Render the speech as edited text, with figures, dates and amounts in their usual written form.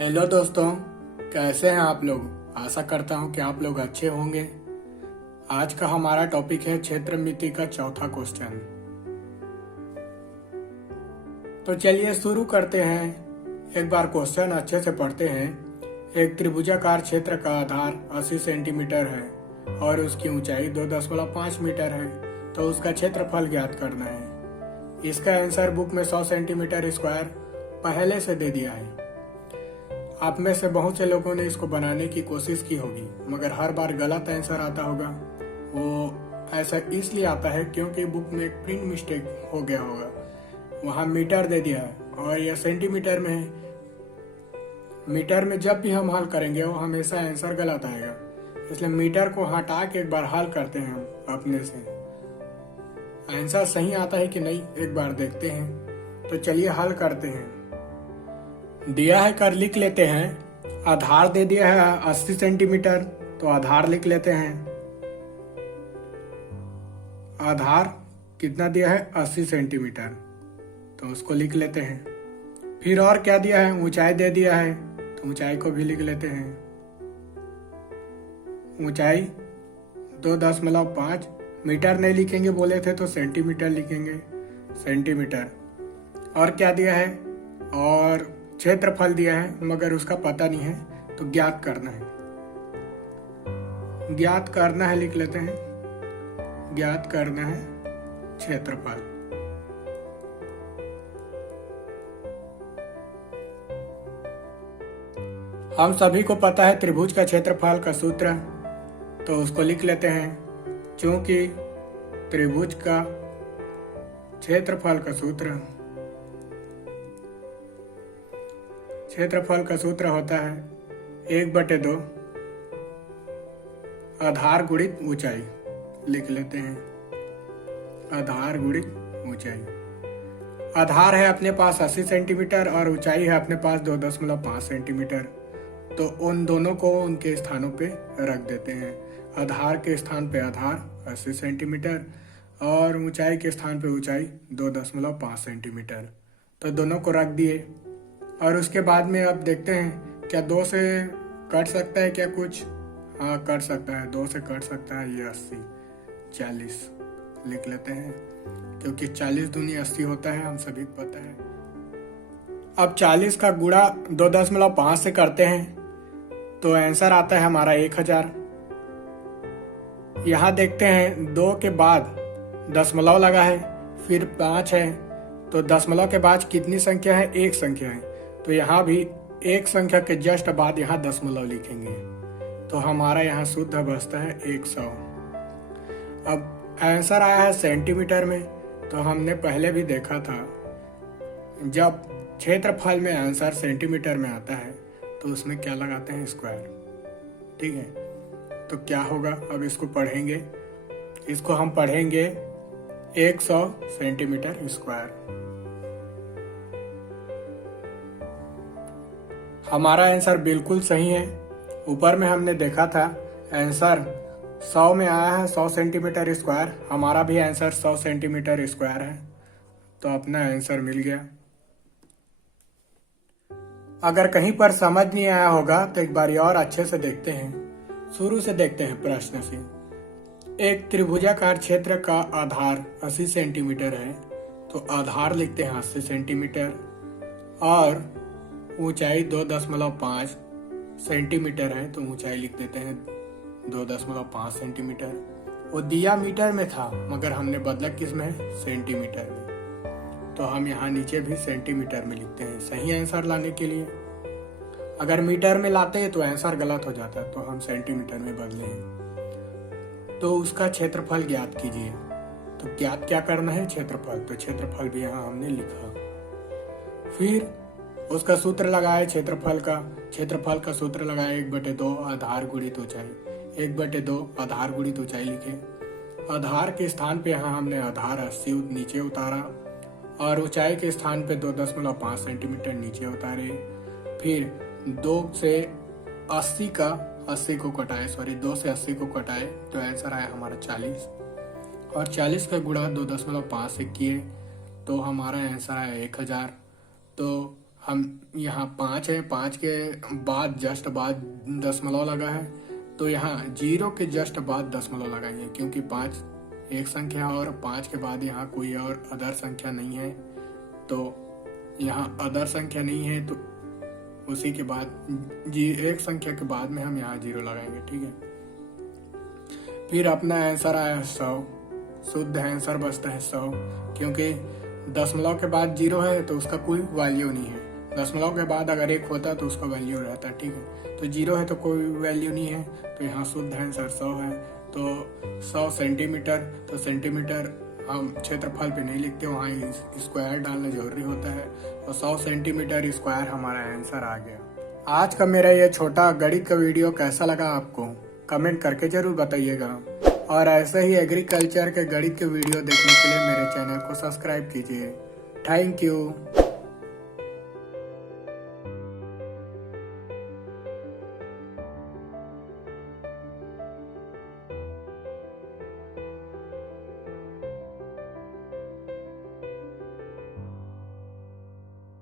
Hello दोस्तों, कैसे हैं आप लोग। आशा करता हूं कि आप लोग अच्छे होंगे। आज का हमारा टॉपिक है क्षेत्र मिति का चौथा क्वेश्चन। तो चलिए शुरू करते हैं। एक बार क्वेश्चन अच्छे से पढ़ते हैं। एक त्रिभुजाकार क्षेत्र का आधार 80 सेंटीमीटर है और उसकी ऊंचाई 2.5 मीटर है, तो उसका क्षेत्रफल ज्ञात करना है। इसका आंसर बुक में 100 सेंटीमीटर स्क्वायर पहले से दे दिया है। आप में से बहुत से लोगों ने इसको बनाने की कोशिश की होगी, मगर हर बार गलत आंसर आता होगा। वो ऐसा इसलिए आता है क्योंकि बुक में एक प्रिंट मिस्टेक हो गया होगा। वहाँ मीटर दे दिया है और यह सेंटीमीटर में है। मीटर में जब भी हम हल करेंगे वो हमेशा आंसर गलत आएगा, इसलिए मीटर को हटा के एक बार हल करते हैं हम अपने से। आंसर सही आता है कि नहीं एक बार देखते हैं। तो चलिए हल करते हैं। दिया है कर लिख लेते हैं। आधार दे दिया है 80 सेंटीमीटर, तो आधार लिख लेते हैं। आधार कितना दिया है 80 सेंटीमीटर, तो उसको लिख लेते हैं। फिर और क्या दिया है, ऊंचाई दे दिया है, तो ऊंचाई को भी लिख लेते हैं। ऊंचाई 2.5 मीटर नहीं लिखेंगे बोले थे तो सेंटीमीटर लिखेंगे, सेंटीमीटर। और क्या दिया है, और क्षेत्रफल दिया है मगर उसका पता नहीं है, तो ज्ञात करना है। ज्ञात करना है लिख लेते हैं। ज्ञात करना है क्षेत्रफल। हम सभी को पता है त्रिभुज का क्षेत्रफल का सूत्र, तो उसको लिख लेते हैं। क्योंकि त्रिभुज का क्षेत्रफल का सूत्र होता है 1/2 आधार गुणित ऊंचाई। लिख लेते हैं आधार गुणित ऊंचाई। आधार है अपने पास 80 सेंटीमीटर और ऊंचाई है अपने पास 2.5 सेंटीमीटर, तो उन दोनों को उनके स्थानों पे रख देते हैं। आधार के स्थान पे आधार 80 सेंटीमीटर और ऊंचाई के स्थान पे ऊंचाई 2.5 सेंटीमीटर, तो दोनों को रख दिए। और उसके बाद में अब देखते हैं क्या 2 से कट सकता है क्या कुछ। हाँ कट सकता है, 2 से कट सकता है। ये 80 40 लिख लेते हैं, क्योंकि 40 दूनी 80 होता है, हम सभी को पता है। अब 40 का गुणा 2.5 से करते हैं, तो आंसर आता है हमारा 1000। यहाँ देखते हैं 2 के बाद दशमलव लगा है, फिर 5 है, तो दशमलव के बाद कितनी संख्या है, एक संख्या है, तो यहाँ भी एक संख्या के जस्ट बाद यहाँ दशमलव लिखेंगे, तो हमारा यहाँ शुद्ध बचता है 100। अब आंसर आया है सेंटीमीटर में, तो हमने पहले भी देखा था जब क्षेत्रफल में आंसर सेंटीमीटर में आता है तो उसमें क्या लगाते हैं, स्क्वायर। ठीक है, तो क्या होगा, अब इसको पढ़ेंगे। इसको हम पढ़ेंगे 100 सेंटीमीटर स्क्वायर। हमारा आंसर बिल्कुल सही है। ऊपर में हमने देखा था आंसर 100 में आया है 100 सेंटीमीटर स्क्वायर। हमारा भी आंसर 100 सेंटीमीटर स्क्वायर है, तो अपना आंसर मिल गया। अगर कहीं पर समझ नहीं आया होगा तो एक बार और अच्छे से देखते हैं। शुरू से देखते हैं प्रश्न से। एक त्रिभुजाकार क्षेत्र का आधार 80 सेंटीमीटर है, तो आधार लिखते हैं 80 सेंटीमीटर और ऊंचाई 2.5 सेंटीमीटर है, तो ऊंचाई लिख देते हैं 2.5 सेंटीमीटर। वो दिया मीटर में था मगर हमने बदला किस में, सेंटीमीटर में, तो हम यहाँ नीचे भी सेंटीमीटर में लिखते हैं सही आंसर लाने के लिए। अगर मीटर में लाते हैं तो आंसर गलत हो जाता है, तो हम सेंटीमीटर में बदले हैं। तो उसका क्षेत्रफल ज्ञात कीजिए। तो ज्ञात क्या करना है, क्षेत्रफल, तो क्षेत्रफल भी यहाँ हमने लिखा। फिर उसका सूत्र लगाए क्षेत्रफल का सूत्र लगाए 1/2 आधार गुणित ऊंचाई। 1/2 आधार गुणित ऊंचाई लिखे। आधार के स्थान पे यहाँ हमने आधार 80 नीचे उतारा और ऊंचाई के स्थान पे 2.5 सेंटीमीटर नीचे उतारे। फिर 2 से 80 को कटाए, 2 से 80 को कटाए, तो आंसर आया हमारा 40 और 40 का गुणा 2.5 से किए, तो हमारा आंसर आया 1000। तो हम यहाँ 5 है, 5 के बाद जस्ट बाद दशमलव लगा है, तो यहाँ 0 के जस्ट बाद दशमलव लगाएंगे, क्योंकि 5 एक संख्या और 5 के बाद यहाँ कोई और अदर संख्या नहीं है, तो यहाँ अदर संख्या नहीं है, तो उसी के बाद एक संख्या के बाद में हम यहाँ 0 लगाएंगे। ठीक है, फिर अपना आंसर आया 100। शुद्ध आंसर बचता है 100, क्योंकि दशमलव के बाद 0 है तो उसका कोई वैल्यू नहीं है। दशमलव के बाद अगर 1 होता तो उसका वैल्यू रहता। ठीक है, तो 0 है तो कोई वैल्यू नहीं है, तो यहाँ शुद्ध आंसर 100 है। तो 100 सेंटीमीटर, तो सेंटीमीटर हम क्षेत्रफल पे नहीं लिखते, वहाँ स्क्वायर डालना जरूरी होता है, तो 100 सेंटीमीटर स्क्वायर हमारा आंसर आ गया। आज का मेरा ये छोटा गणित का वीडियो कैसा लगा आपको कमेंट करके जरूर बताइएगा, और ऐसे ही एग्रीकल्चर के गणित के वीडियो देखने के लिए मेरे चैनल को सब्सक्राइब कीजिए। Thank you.